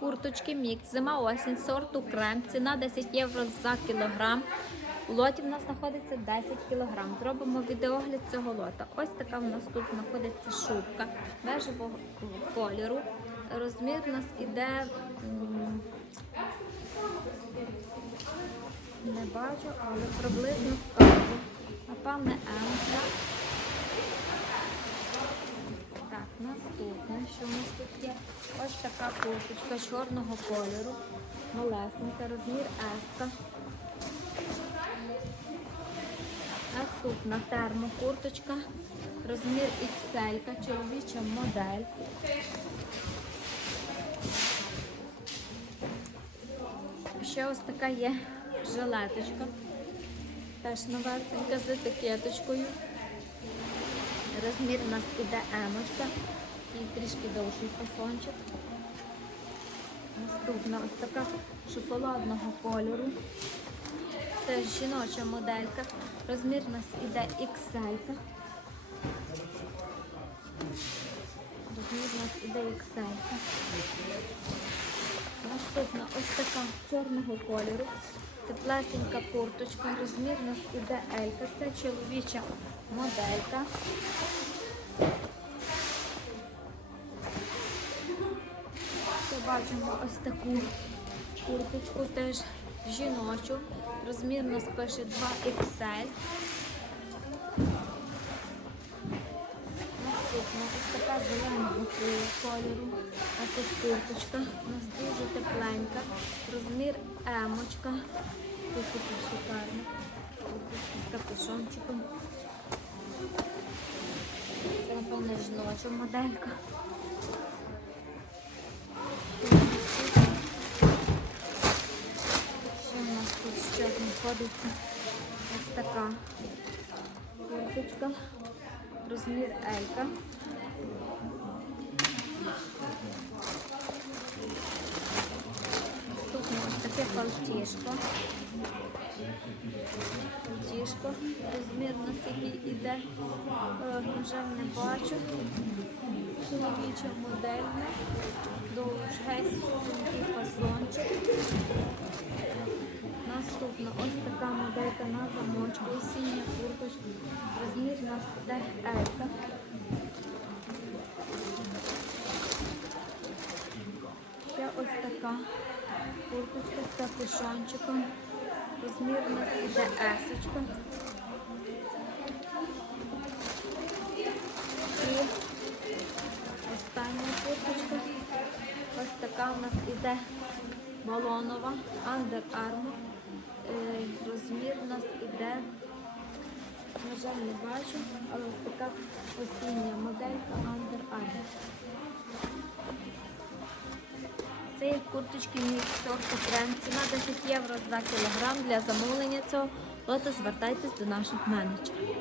курточки мікс, зима осінь, сорту крем, ціна 10 євро за кілограм. У лоті в нас знаходиться 10 кілограм. Зробимо відеогляд цього лота. Ось така в нас тут знаходиться шубка бежевого кольору. Розмір у нас іде. Не бачу, але приблизно скажу. Напевне, М. Так, наступне, що у нас тут є? Ось така курточка чорного кольору. Малесенька, розмір S. Наступна термокурточка, розмір XL, чоловіча модель. Ще ось така є жилеточка. Теж новесенька з етикеточкою. Розмір у нас іде емочка і трішки довший фасончик. Наступна ось така шоколадного кольору. Теж жіноча моделька. Розмір у нас іде XL. Розмір у нас іде XL. Наступна ось така чорного кольору. Теплесенька курточка. Розмір у нас іде L. Це чоловіча моделька. Бачимо ось таку курточку, теж жіночу. Розмір нас пише 2XL. Наступна ось така зеленого кольору. А тут курточка. У нас дуже тепленька. Розмір емочка. Тут шикарна. Курточка з капюшончиком. Це, жіноча моделька. Знаходиться? Ось така курточка. Розмір Елька. Наступне ось таке пальтішко. Пальтішко. Розмір на собі. Е, На жаль, не бачу. Чоловіча модельна. Довжгесенький фасончик. У Елька. Ще ось така курточка з капюшончиком. Розмір у нас іде есочка. І остання курточка. Ось така у нас іде балонова, Under Armour. На не бачу, але ось така осіння моделька Under Armour. Це є курточки мікс сорту тренд. Ціна 10 євро за кілограм. Для замовлення цього лота звертайтесь до наших менеджерів.